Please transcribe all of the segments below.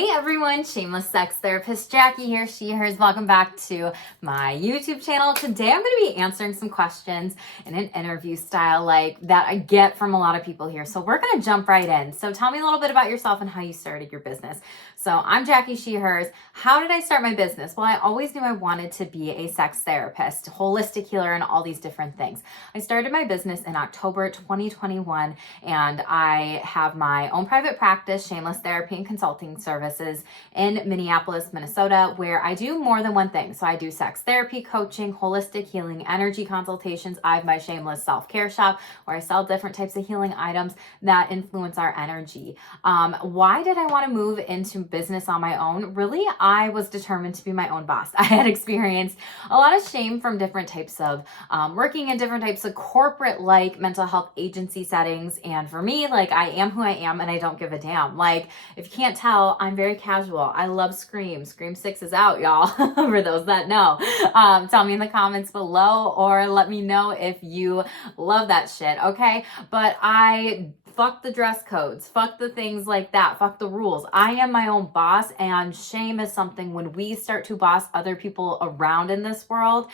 Hey everyone, Shameless Sex Therapist Jackie here, she, hers. Welcome back to my YouTube channel. Today I'm going to be answering some questions in an interview style like that I get from a lot of people here. So we're going to jump right in. So tell me a little bit about yourself and how you started your business. So I'm Jackie, she, hers. How did I start my business? Well, I always knew I wanted to be a sex therapist, holistic healer, and all these different things. I started my business in October 2021, and I have my own private practice, Shameless Therapy and Consulting Services in Minneapolis, Minnesota, where I do more than one thing. So I do sex therapy, coaching, holistic healing, energy consultations. I have my Shameless self-care shop where I sell different types of healing items that influence our energy. Why did I want to move into business on my own? Really, I was determined to be my own boss. I had experienced a lot of shame from different types of working in different types of corporate-like mental health agency settings. And for me, like, I am who I am and I don't give a damn. Like, if you can't tell, I'm very casual. I love Scream. Scream 6 is out, y'all, for those that know. Tell me in the comments below or let me know if you love that shit, okay? But fuck the dress codes, fuck the things like that, fuck the rules. I am my own boss, and shame is something when we start to boss other people around in this world,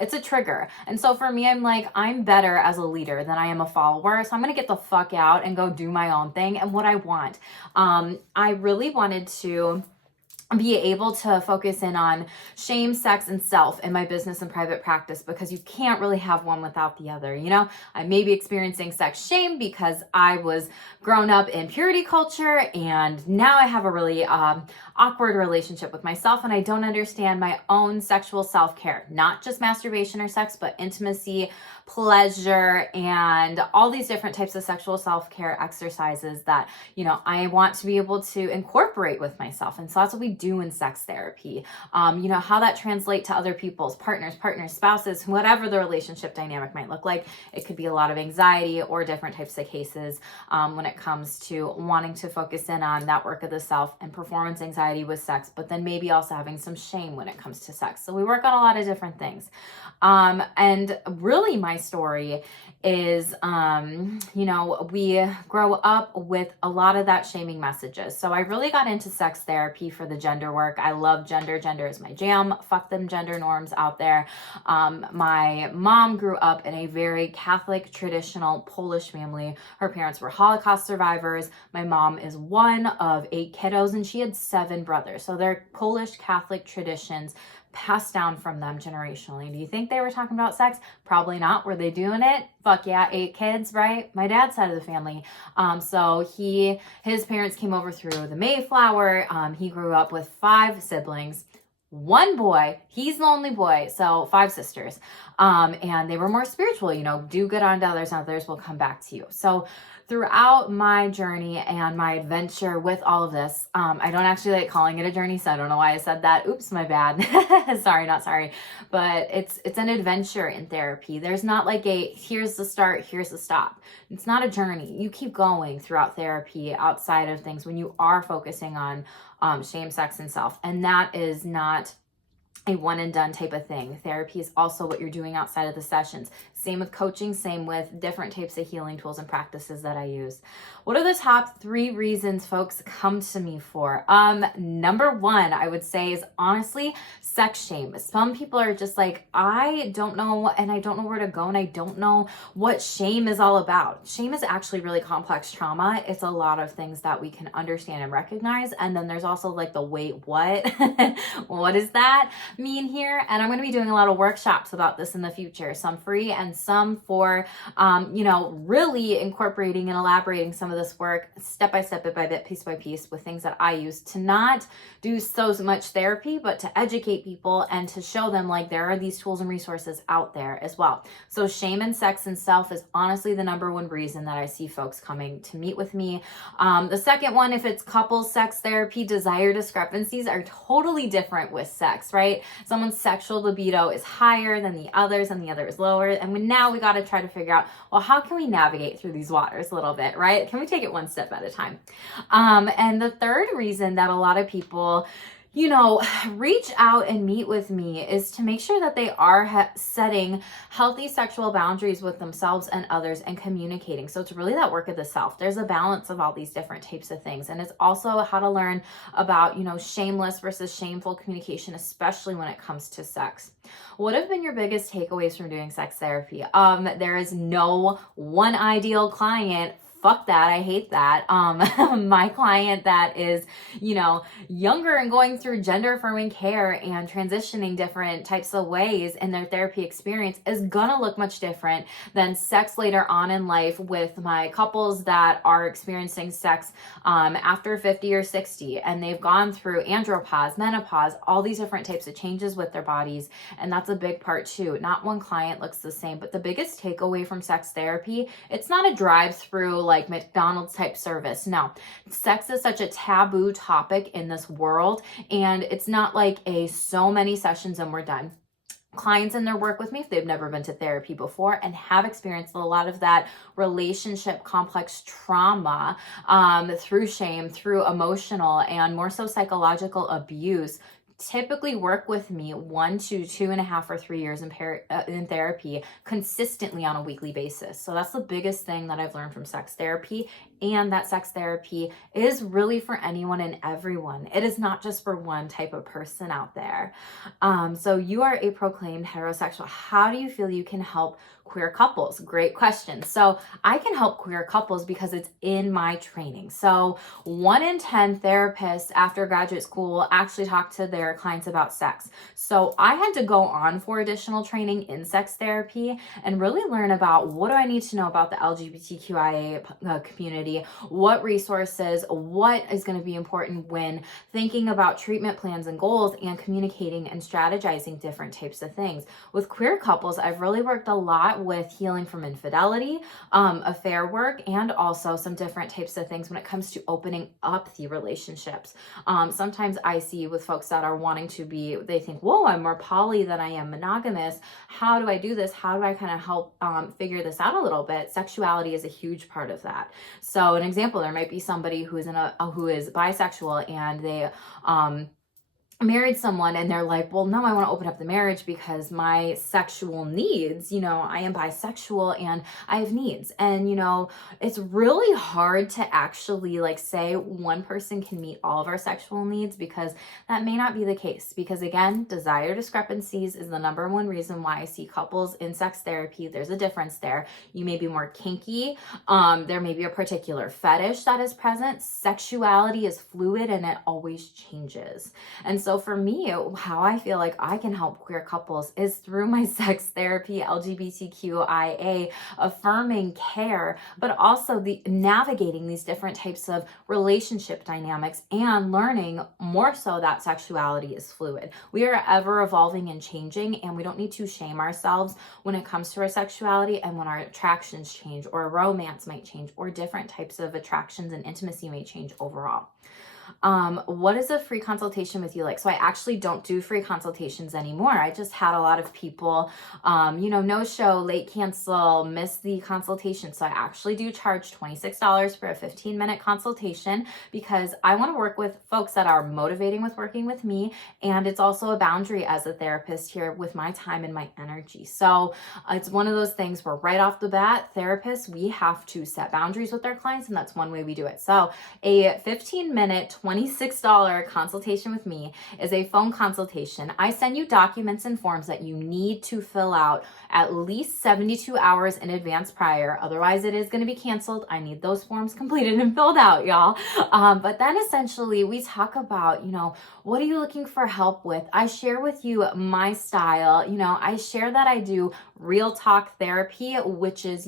it's a trigger. And so for me, I'm like, I'm better as a leader than I am a follower, so I'm gonna get the fuck out and go do my own thing and what I want. I really wanted to be able to focus in on shame, sex, and self in my business and private practice, because you can't really have one without the other. You know, I may be experiencing sex shame because I was grown up in purity culture, and now I have a really awkward relationship with myself, and I don't understand my own sexual self-care, not just masturbation or sex, but intimacy, pleasure, and all these different types of sexual self-care exercises that, you know, I want to be able to incorporate with myself. And so that's what we do in sex therapy. You know, how that translates to other people's partners, spouses, whatever the relationship dynamic might look like. It could be a lot of anxiety or different types of cases when it comes to wanting to focus in on that work of the self and performance anxiety with sex, but then maybe also having some shame when it comes to sex. So we work on a lot of different things. And really my story is, you know, we grow up with a lot of that shaming messages. So I really got into sex therapy for the gender work. I love gender. Gender is my jam. Fuck them gender norms out there. My mom grew up in a very Catholic, traditional Polish family. Her parents were Holocaust survivors. My mom is one of 8 kiddos, and she had 7 brothers. So they're Polish Catholic traditions passed down from them generationally. Do you think they were talking about sex? Probably not. Were they doing it? Fuck yeah, 8 kids, right? My dad's side of the family. So his parents came over through the Mayflower. He grew up with 5 siblings. 1 boy, he's the only boy, so 5 sisters. And they were more spiritual, you know, do good unto others, and others will come back to you. So throughout my journey and my adventure with all of this, I don't actually like calling it a journey, so I don't know why I said that. Oops, my bad. Sorry, not sorry. But it's an adventure in therapy. There's not like here's the start, here's the stop. It's not a journey. You keep going throughout therapy outside of things when you are focusing on shame, sex, and self. And that is not a one and done type of thing. Therapy is also what you're doing outside of the sessions. Same with coaching, same with different types of healing tools and practices that I use. What are the top 3 reasons folks come to me for? Number 1, I would say, is honestly sex shame. Some people are just like, I don't know, and I don't know where to go, and I don't know what shame is all about. Shame is actually really complex trauma. It's a lot of things that we can understand and recognize. And then there's also like the wait, what? What does that mean here? And I'm going to be doing a lot of workshops about this in the future, some free and some for, you know, really incorporating and elaborating some of this work step by step, bit by bit, piece by piece, with things that I use to not do so much therapy, but to educate people and to show them like there are these tools and resources out there as well. So shame and sex and self is honestly the number 1 reason that I see folks coming to meet with me. The second one, if it's couples sex therapy, desire discrepancies are totally different with sex, right? Someone's sexual libido is higher than the others and the other is lower. And now we got to try to figure out, well, how can we navigate through these waters a little bit, right? Can we take it one step at a time? And the third reason that a lot of people reach out and meet with me is to make sure that they are setting healthy sexual boundaries with themselves and others and communicating. So it's really that work of the self. There's a balance of all these different types of things. And it's also how to learn about, shameless versus shameful communication, especially when it comes to sex. What have been your biggest takeaways from doing sex therapy? There is no one ideal client. Fuck that. I hate that. My client that is, younger and going through gender affirming care and transitioning different types of ways in their therapy experience is gonna look much different than sex later on in life with my couples that are experiencing sex after 50 or 60, and they've gone through andropause, menopause, all these different types of changes with their bodies. And that's a big part too. Not one client looks the same, but the biggest takeaway from sex therapy, it's not a drive-through like McDonald's type service. No, sex is such a taboo topic in this world, and it's not like so many sessions and we're done. Clients in their work with me, if they've never been to therapy before and have experienced a lot of that relationship complex trauma through shame, through emotional and more so psychological abuse, typically work with me 1 to 2.5 or 3 years in therapy consistently on a weekly basis. So that's the biggest thing that I've learned from sex therapy, and that sex therapy is really for anyone and everyone. It is not just for one type of person out there. So you are a proclaimed heterosexual. How do you feel you can help queer couples? Great question. So I can help queer couples because it's in my training. So 1 in 10 therapists after graduate school actually talk to their clients about sex. So I had to go on for additional training in sex therapy and really learn about what do I need to know about the LGBTQIA community, what resources, what is going to be important when thinking about treatment plans and goals and communicating and strategizing different types of things. With queer couples, I've really worked a lot with healing from infidelity, affair work, and also some different types of things when it comes to opening up the relationships. Sometimes I see with folks that are wanting to they think, whoa, I'm more poly than I am monogamous. How do I do this? How do I kind of help figure this out a little bit? Sexuality is a huge part of that. So an example, there might be somebody who is bisexual and they married someone and they're like, well, no, I want to open up the marriage because my sexual needs, I am bisexual and I have needs. And, it's really hard to actually say one person can meet all of our sexual needs, because that may not be the case. Because again, desire discrepancies is the number one reason why I see couples in sex therapy. There's a difference there. You may be more kinky. There may be a particular fetish that is present. Sexuality is fluid and it always changes. And so for me, how I feel like I can help queer couples is through my sex therapy, LGBTQIA affirming care, but also the navigating these different types of relationship dynamics and learning more so that sexuality is fluid. We are ever evolving and changing, and we don't need to shame ourselves when it comes to our sexuality and when our attractions change or romance might change or different types of attractions and intimacy may change overall. What is a free consultation with you like? So I actually don't do free consultations anymore. I just had a lot of people, no show, late cancel, miss the consultation. So I actually do charge $26 for a 15-minute consultation because I want to work with folks that are motivating with working with me. And it's also a boundary as a therapist here with my time and my energy. So it's one of those things where right off the bat, therapists, we have to set boundaries with our clients. And that's one way we do it. So a 15-minute, $26 consultation with me is a phone consultation. I send you documents and forms that you need to fill out at least 72 hours in advance prior. Otherwise, it is going to be canceled. I need those forms completed and filled out, y'all. But then essentially we talk about, what are you looking for help with? I share with you my style. I share that I do real talk therapy, which is,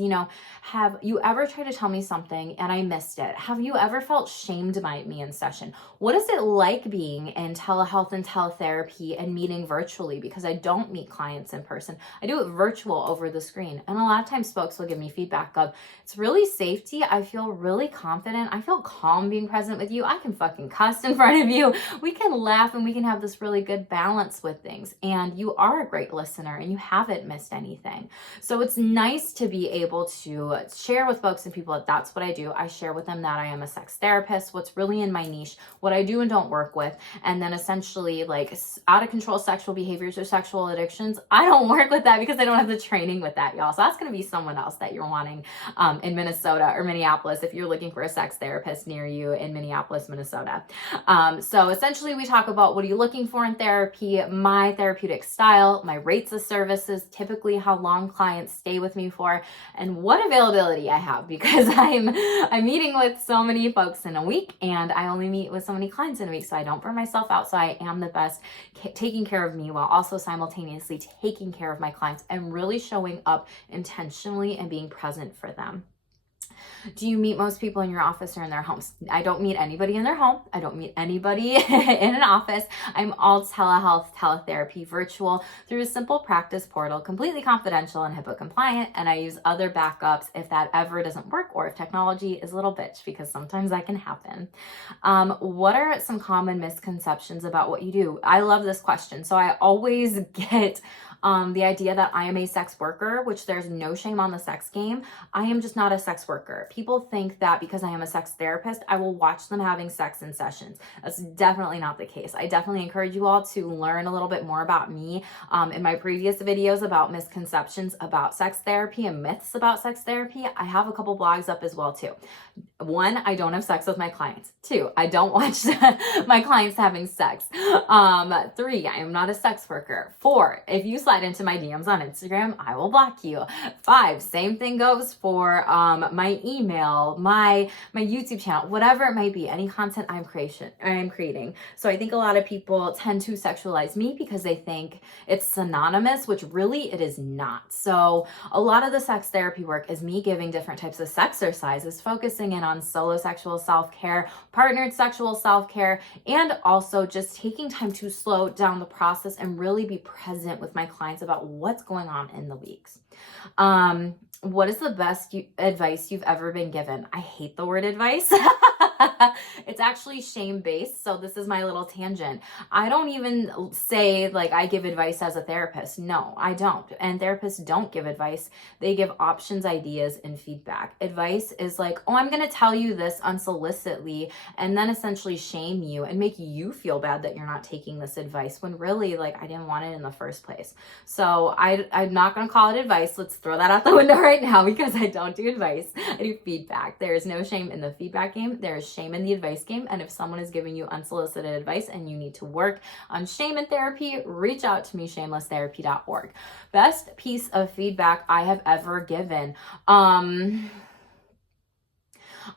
have you ever tried to tell me something and I missed it? Have you ever felt shamed by me in session? What is it like being in telehealth and teletherapy and meeting virtually? Because I don't meet clients in person. I do it virtual over the screen. And a lot of times folks will give me feedback of, it's really safety. I feel really confident. I feel calm being present with you. I can fucking cuss in front of you. We can laugh and we can have this really good balance with things. And you are a great listener and you haven't missed anything. anything. So it's nice to be able to share with folks and people that that's what I do. I share with them that I am a sex therapist, what's really in my niche, what I do and don't work with, and then essentially like out of control sexual behaviors or sexual addictions. I don't work with that because I don't have the training with that, y'all. So that's going to be someone else that you're wanting in Minnesota or Minneapolis if you're looking for a sex therapist near you in Minneapolis, Minnesota. So essentially we talk about what are you looking for in therapy, my therapeutic style, my rates of services, typically how long clients stay with me for, and what availability I have because I'm meeting with so many folks in a week and I only meet with so many clients in a week, so I don't burn myself out. So I am the best taking care of me while also simultaneously taking care of my clients and really showing up intentionally and being present for them. Do you meet most people in your office or in their homes? I don't meet anybody in their home. I don't meet anybody in an office. I'm all telehealth, teletherapy, virtual through a simple practice portal, completely confidential and HIPAA compliant. And I use other backups if that ever doesn't work or if technology is a little bitch, because sometimes that can happen. What are some common misconceptions about what you do? I love this question. So I always get the idea that I am a sex worker, which there's no shame on the sex game. I am just not a sex worker. People think that because I am a sex therapist, I will watch them having sex in sessions. That's definitely not the case. I definitely encourage you all to learn a little bit more about me. In my previous videos about misconceptions about sex therapy and myths about sex therapy, I have a couple blogs up as well too. 1, I don't have sex with my clients. 2, I don't watch my clients having sex. 3, I am not a sex worker. 4, if you slide into my DMs on Instagram, I will block you. 5, same thing goes for my email, my YouTube channel, whatever it might be, any content I'm creating. So I think a lot of people tend to sexualize me because they think it's synonymous, which really it is not. So a lot of the sex therapy work is me giving different types of sex exercises, focusing in on solo sexual self-care, partnered sexual self-care, and also just taking time to slow down the process and really be present with my clients about what's going on in the weeks. What is the best advice you've ever been given? I hate the word advice. It's actually shame-based. So this is my little tangent. I don't even say like I give advice as a therapist. No, I don't. And therapists don't give advice. They give options, ideas, and feedback. Advice is like, oh, I'm going to tell you this unsolicitedly and then essentially shame you and make you feel bad that you're not taking this advice when really like I didn't want it in the first place. So I'm not going to call it advice. Let's throw that out the window right now because I don't do advice. I do feedback. There is no shame in the feedback game. There is shame in the advice game. And if someone is giving you unsolicited advice and you need to work on shame in therapy, reach out to me, shamelesstherapy.org. Best piece of feedback I have ever given.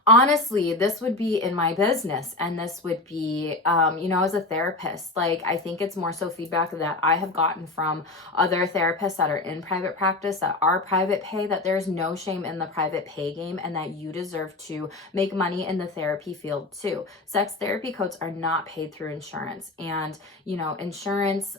Honestly, this would be in my business and this would be, as a therapist, like I think it's more so feedback that I have gotten from other therapists that are in private practice, that are private pay, that there's no shame in the private pay game and that you deserve to make money in the therapy field too. Sex therapy codes are not paid through insurance and, insurance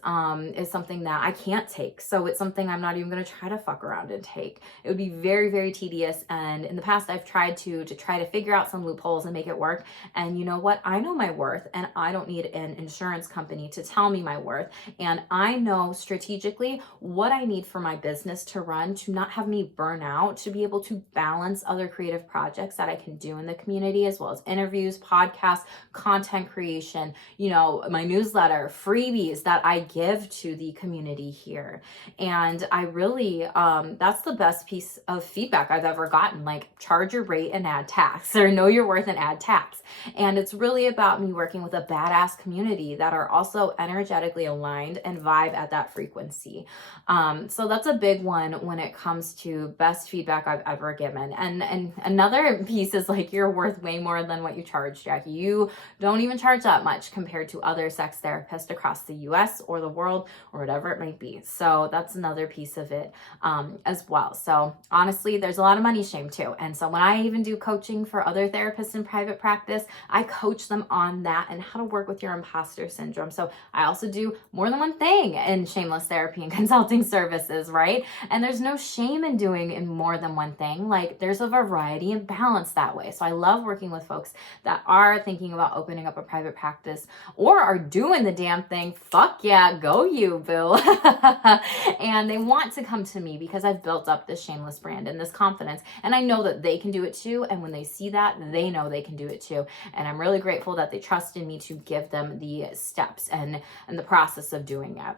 is something that I can't take. So it's something I'm not even going to try to fuck around and take. It would be very, very tedious. And in the past, I've tried to figure out some loopholes and make it work. And you know what? I know my worth and I don't need an insurance company to tell me my worth. And I know strategically what I need for my business to run, to not have me burn out, to be able to balance other creative projects that I can do in the community, as well as interviews, podcasts, content creation, my newsletter, freebies that I give to the community here. And I really, that's the best piece of feedback I've ever gotten, like charge your rate and add tax, or know your worth and add tax. And it's really about me working with a badass community that are also energetically aligned and vibe at that frequency. So that's a big one when it comes to best feedback I've ever given. And another piece is like, you're worth way more than what you charge, Jackie. You don't even charge that much compared to other sex therapists across the US or the world or whatever it might be. So that's another piece of it as well. So honestly, there's a lot of money shame too. And so when I even do coaching coaching for other therapists in private practice. I coach them on that and how to work with your imposter syndrome. So I also do more than one thing in Shameless therapy and consulting services, right? And there's no shame in doing in more than one thing. Like, there's a variety and balance that way. So I love working with folks that are thinking about opening up a private practice or are doing the damn thing. Fuck yeah, go you, boo. And they want to come to me because I've built up this Shameless brand and this confidence. And I know that they can do it too. And when they see that, they know they can do it too. And I'm really grateful that they trusted me to give them the steps and the process of doing it.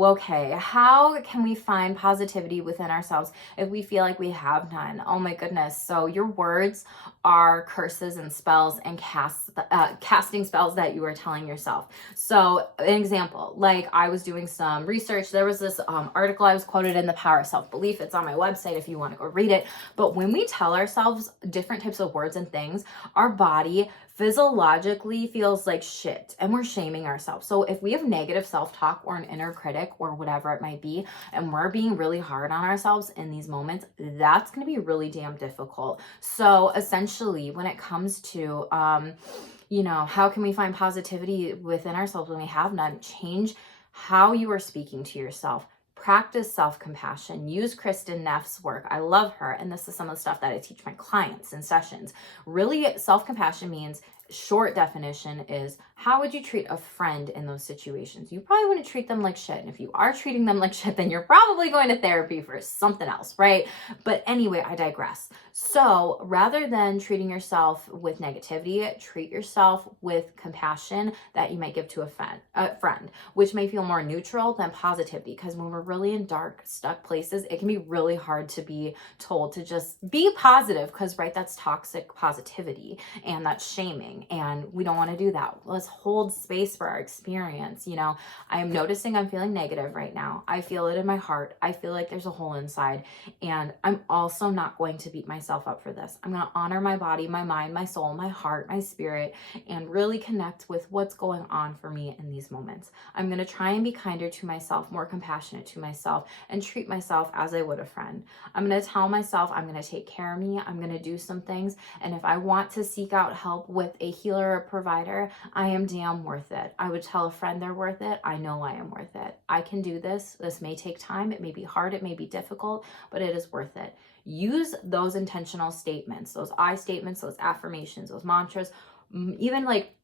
Okay, how can we find positivity within ourselves if we feel like we have none? Oh my goodness. So your words are curses and spells and casting spells that you are telling yourself. So an example, like I was doing some research. There was this article I was quoted in The Power of Self-Belief. It's on my website if you want to go read it. But when we tell ourselves different types of words and things, our body physiologically feels like shit and we're shaming ourselves. So if we have negative self-talk or an inner critic or whatever it might be, and we're being really hard on ourselves in these moments, that's going to be really damn difficult. So essentially, when it comes to, how can we find positivity within ourselves when we have none? Change how you are speaking to yourself. Practice self-compassion. Use Kristen Neff's work. I love her. And this is some of the stuff that I teach my clients in sessions. Really, self-compassion means, short definition is, how would you treat a friend in those situations? You probably wouldn't treat them like shit. And if you are treating them like shit, then you're probably going to therapy for something else, right? But anyway, I digress. So rather than treating yourself with negativity, treat yourself with compassion that you might give to a friend, which may feel more neutral than positivity. Because when we're really in dark, stuck places, it can be really hard to be told to just be positive because, right, that's toxic positivity and that's shaming. And we don't want to do that. Let's hold space for our experience. I am noticing I'm feeling negative right now. I feel it in my heart. I feel like there's a hole inside. And I'm also not going to beat myself up for this. I'm going to honor my body, my mind, my soul, my heart, my spirit, and really connect with what's going on for me in these moments. I'm going to try and be kinder to myself, more compassionate to myself, and treat myself as I would a friend. I'm going to tell myself I'm going to take care of me. I'm going to do some things. And if I want to seek out help with a healer or provider, I am damn worth it. I would tell a friend they're worth it. I know I am worth it. I can do this. This may take time. It may be hard. It may be difficult, but it is worth it. Use those intentional statements, those I statements, those affirmations, those mantras, even like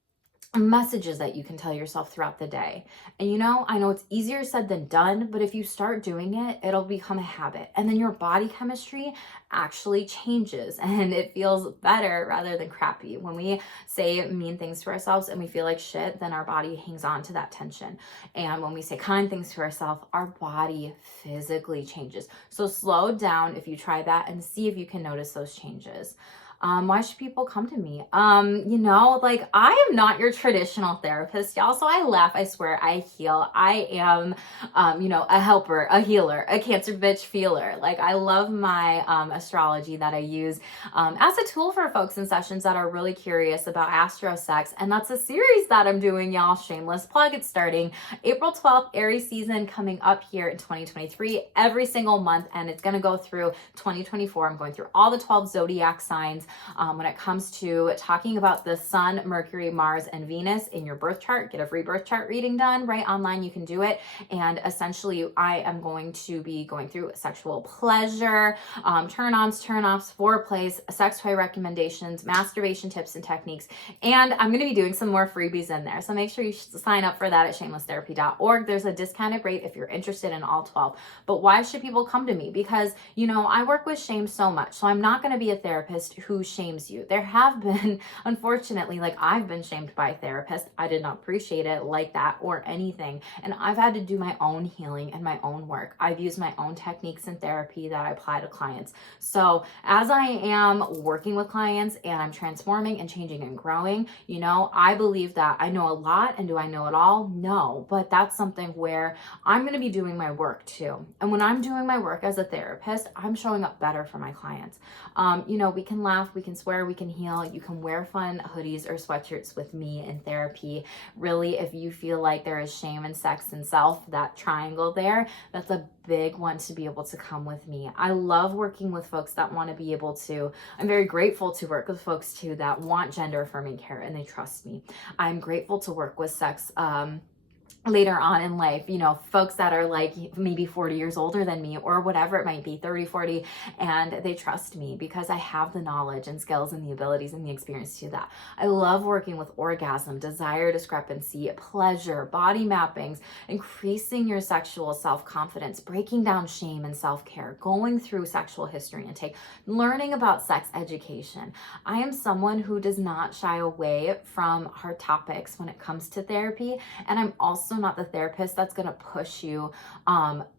messages that you can tell yourself throughout the day. And I know it's easier said than done, but if you start doing it, it'll become a habit. And then your body chemistry actually changes and it feels better rather than crappy. When we say mean things to ourselves and we feel like shit, then our body hangs on to that tension. And when we say kind things to ourselves, our body physically changes. So slow down if you try that and see if you can notice those changes. Why should people come to me? I am not your traditional therapist, y'all. So I laugh, I swear, I heal. I am, a helper, a healer, a cancer bitch feeler. Like, I love my astrology that I use as a tool for folks in sessions that are really curious about astro sex. And that's a series that I'm doing, y'all. Shameless plug. It's starting April 12th, Aries season coming up here in 2023, every single month. And it's going to go through 2024. I'm going through all the 12 zodiac signs. When it comes to talking about the Sun, Mercury, Mars, and Venus in your birth chart, get a free birth chart reading done, right? Online, you can do it. And essentially, I am going to be going through sexual pleasure, turn-ons, turn-offs, foreplays, sex toy recommendations, masturbation tips and techniques. And I'm going to be doing some more freebies in there. So make sure you sign up for that at shamelesstherapy.org. There's a discounted rate if you're interested in all 12. But why should people come to me? Because, I work with shame so much. So I'm not going to be a therapist who shames you. There have been, unfortunately, I've been shamed by a therapist. I did not appreciate it like that or anything. And I've had to do my own healing and my own work. I've used my own techniques in therapy that I apply to clients. So as I am working with clients and I'm transforming and changing and growing, I believe that I know a lot. And do I know it all? No, but that's something where I'm going to be doing my work too. And when I'm doing my work as a therapist, I'm showing up better for my clients. We can laugh laugh, we can swear, we can heal. You can wear fun hoodies or sweatshirts with me in therapy. Really, if you feel like there is shame and sex and self, that triangle there, that's a big one to be able to come with me. I love working with folks that want to be able to, I'm very grateful to work with folks too that want gender affirming care and they trust me. I'm grateful to work with sex later on in life, you know, folks that are like maybe 40 years older than me or whatever it might be, 30, 40, and they trust me because I have the knowledge and skills and the abilities and the experience to do that. I love working with orgasm, desire discrepancy, pleasure, body mappings, increasing your sexual self-confidence, breaking down shame and self-care, going through sexual history intake, learning about sex education. I am someone who does not shy away from hard topics when it comes to therapy, and I'm also not the therapist that's going to push you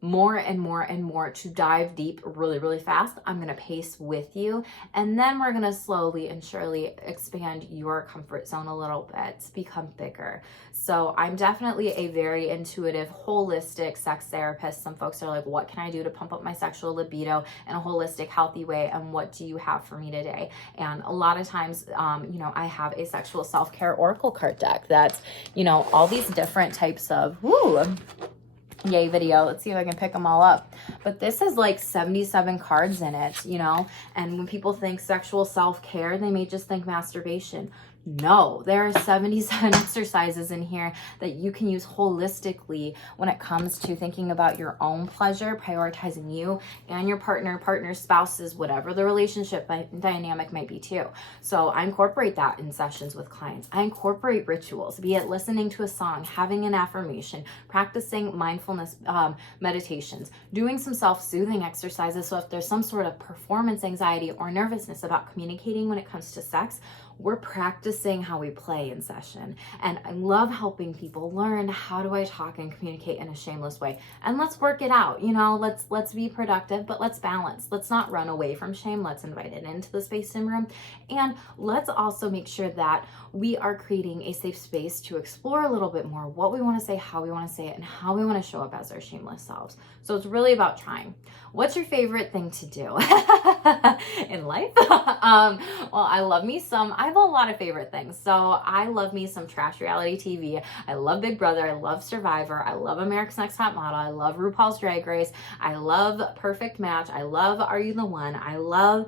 more and more and more to dive deep really, really fast. I'm going to pace with you, and then we're going to slowly and surely expand your comfort zone a little bit to become bigger. So I'm definitely a very intuitive, holistic sex therapist. Some folks are like, what can I do to pump up my sexual libido in a holistic, healthy way? And what do you have for me today? And a lot of times, you know, I have a sexual self-care oracle card deck that's, you know, all these different types of, yay video. Let's see if I can pick them all up. But this is like 77 cards in it, you know, and when people think sexual self-care, they may just think masturbation. No, there are 77 exercises in here that you can use holistically when it comes to thinking about your own pleasure, prioritizing you and your partner, spouses, whatever the relationship dynamic might be too. So I incorporate that in sessions with clients. I incorporate rituals, be it listening to a song, having an affirmation, practicing mindfulness meditations, doing some self-soothing exercises. So if there's some sort of performance anxiety or nervousness about communicating when it comes to sex, we're practicing how we play in session. And I love helping people learn, how do I talk and communicate in a shameless way? And let's work it out. You know, let's be productive, but let's balance. Let's not run away from shame. Let's invite it into the space and room. And let's also make sure that we are creating a safe space to explore a little bit more what we want to say, how we want to say it, and how we want to show up as our shameless selves. So it's really about trying. What's your favorite thing to do in life? Well, I love me I have a lot of favorite things. So I love me some trash reality TV. I love Big Brother. I love Survivor. I love America's Next Top Model. I love RuPaul's Drag Race. I love Perfect Match. I love Are You the One? I love,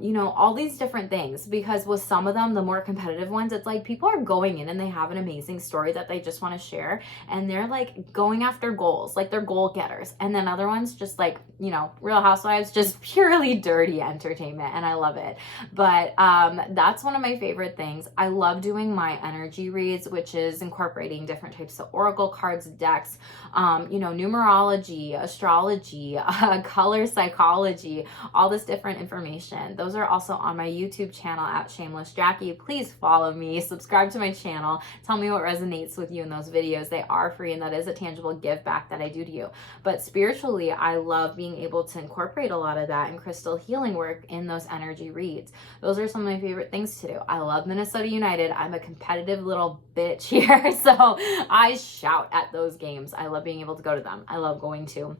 you know, all these different things, because with some of them, the more competitive ones, it's like people are going in and they have an amazing story that they just want to share. And they're like going after goals, like they're goal getters. And then other ones just like, you know, Real Housewives, just purely dirty entertainment. And I love it. But that's one of my favorite things. I love doing my energy reads, which is incorporating different types of oracle cards, decks, you know, numerology, astrology, color psychology, all this different information. Those are also on my YouTube channel at Shameless Jackie. Please follow me, subscribe to my channel, tell me what resonates with you in those videos. They are free, and that is a tangible give back that I do to you. But spiritually, I love being able to incorporate a lot of that and crystal healing work in those energy reads. Those are some of my favorite things to do. I love Minnesota United. I'm a competitive little bitch here, so I shout at those games. I love being able to go to them. I love going to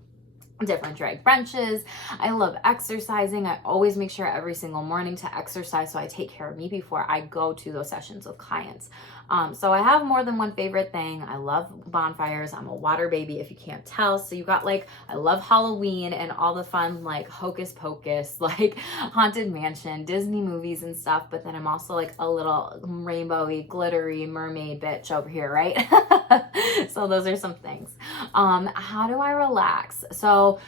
different drag brunches. I love exercising. I always make sure every single morning to exercise, so I take care of me before I go to those sessions with clients. So I have more than one favorite thing. I love bonfires. I'm a water baby, if you can't tell. So you got like, I love Halloween and all the fun like Hocus Pocus, like Haunted Mansion, Disney movies and stuff. But then I'm also like a little rainbowy, glittery mermaid bitch over here, right? So those are some things. How do I relax? So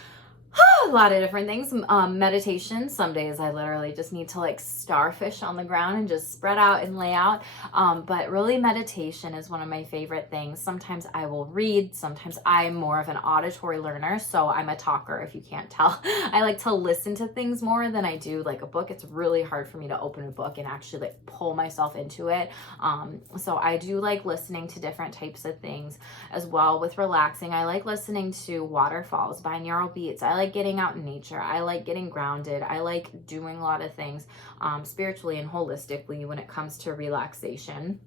a lot of different things. Meditation. Some days I literally just need to like starfish on the ground and just spread out and lay out. But really meditation is one of my favorite things. Sometimes I will read. Sometimes I'm more of an auditory learner. So I'm a talker, if you can't tell. I like to listen to things more than I do like a book. It's really hard for me to open a book and actually like pull myself into it. So I do like listening to different types of things as well. With relaxing, I like listening to waterfalls, binaural beats. I like getting out in nature. I like getting grounded. I like doing a lot of things spiritually and holistically when it comes to relaxation.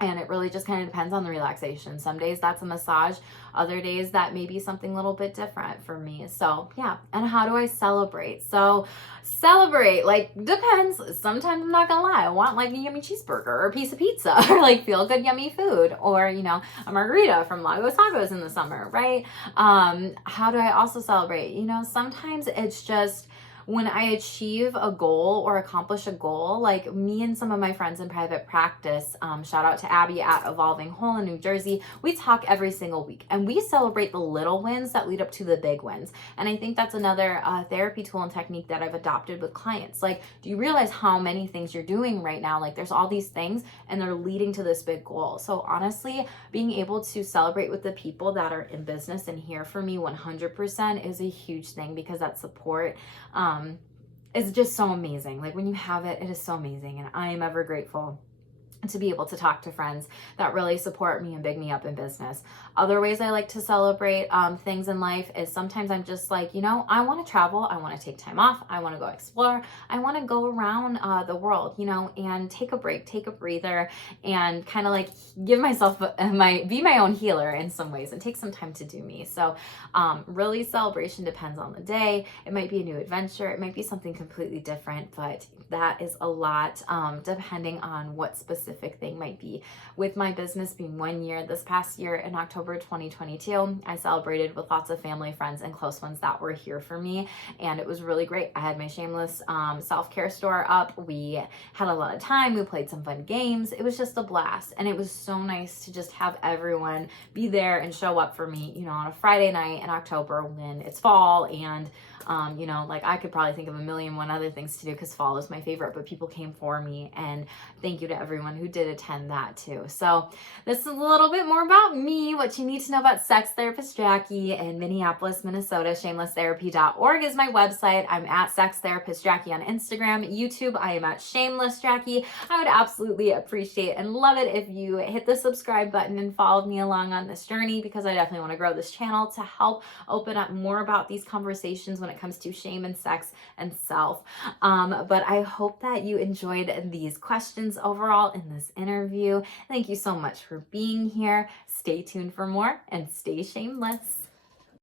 And it really just kind of depends on the relaxation. Some days that's a massage, other days that may be something a little bit different for me. So yeah. And how do I celebrate? So celebrate, like, depends. Sometimes I'm not gonna lie, I want like a yummy cheeseburger or a piece of pizza or like feel good yummy food, or you know, a margarita from Lagos Tacos in the summer, right? How do I also celebrate? You know, sometimes it's just when I achieve a goal or accomplish a goal. Like me and some of my friends in private practice, shout out to Abby at Evolving Whole in New Jersey, we talk every single week and we celebrate the little wins that lead up to the big wins. And I think that's another therapy tool and technique that I've adopted with clients. Like, do you realize how many things you're doing right now? Like, there's all these things and they're leading to this big goal. So honestly, being able to celebrate with the people that are in business and here for me 100% is a huge thing, because that support is just so amazing. Like when you have it, it is so amazing. And I am ever grateful to be able to talk to friends that really support me and big me up in business. Other ways I like to celebrate things in life is sometimes I'm just like, you know, I want to travel. I want to take time off. I want to go explore. I want to go around the world, you know, and take a break, take a breather, and kind of like give myself be my own healer in some ways and take some time to do me. So really celebration depends on the day. It might be a new adventure. It might be something completely different, but that is a lot depending on what specific thing might be. With my business being 1 year, this past year in October 2022, I celebrated with lots of family, friends, and close ones that were here for me, and it was really great. I had my Shameless self-care store up. We had a lot of time. We played some fun games. It was just a blast, and it was so nice to just have everyone be there and show up for me, you know, on a Friday night in October when it's fall, and you know, like I could probably think of a million one other things to do because fall is my favorite, but people came for me, and thank you to everyone who did attend that too. So this is a little bit more about me, what you need to know about sex therapist Jackie in Minneapolis, Minnesota. Shamelesstherapy.org is my website. I'm at sex therapist Jackie on Instagram. YouTube, I am at Shameless Jackie. I would absolutely appreciate and love it if you hit the subscribe button and followed me along on this journey, because I definitely want to grow this channel to help open up more about these conversations when it comes to shame and sex and self. But I hope that you enjoyed these questions overall in this interview. Thank you so much for being here. Stay tuned for more and stay shameless.